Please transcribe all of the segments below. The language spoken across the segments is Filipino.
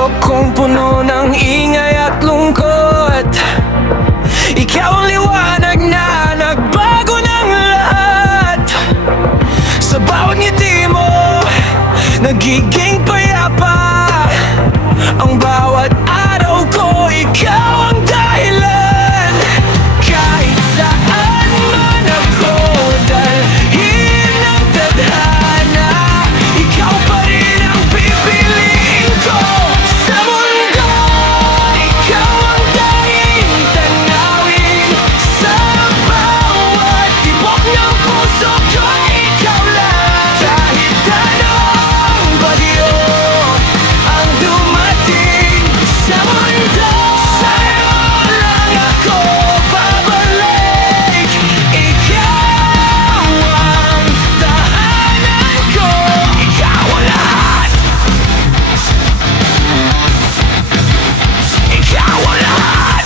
mundo kong puno ng ingay at lungkot. Ikaw ang liwanag na nagbago ng lahat. Sa bawat ngiti mo, nagiging payapa. Ang bawat araw ko, ikaw ang dahilan. Kahit saan man ako, dalhin ng tadhana, ikaw pa rin ang pipiliin ko sa mundo. Ikaw ang daing tanawin sa bawat tibok ng puso ko. Ikaw lang, kahit anong bagyo ang dumating sa mundo, sa'yo lang ako babalik. Ikaw ang tahanan ko, ikaw ang lahat. Ikaw ang lahat.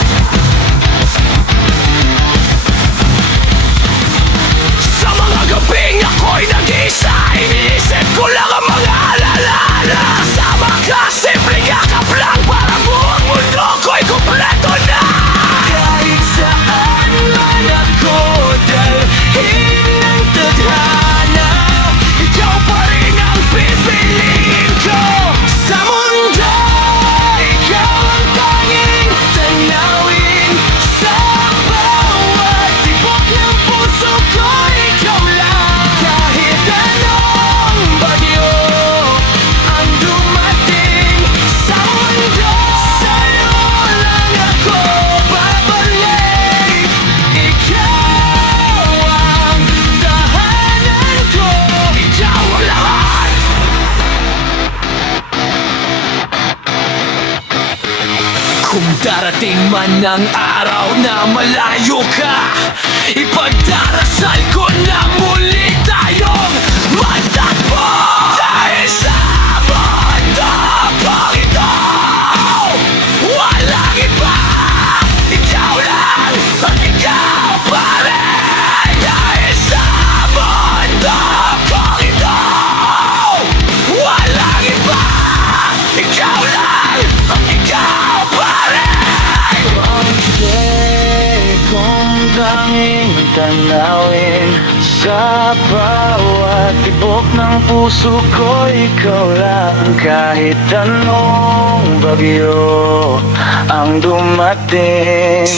Sa mga gabing ako'y nag-iisa, iniisip ko lang ang mga alaala. Kasama ka, simpleng yakap lang para buong mundo ko'y kumpleto na. Kahit saan man ako, dalhin ng tadhana, ikaw pa rin ang pipiliin ko sa mundo. Ikaw ang tanging tanawin sa bawat tibok ng puso ko. Ikaw lang, kahit anong bagyo ang dumating sa mundo, sa'yo lang ako babalik. Ikaw ang tahanan ko, ikaw ang lahat. Kung darating man ang araw na malayo ka, ipagdarasal ko na muli tayong magtagpo. Dahil sa mundo kong ito, walang iba, ikaw lang at ikaw pa rin. Dahil sa mundo kong ito, walang iba, ikaw lang at ikaw pa rin. Pag-ibig kong tanging tanawin sa bawat tibok ng puso ko, ikaw lang. Kahit anong bagyo ang dumating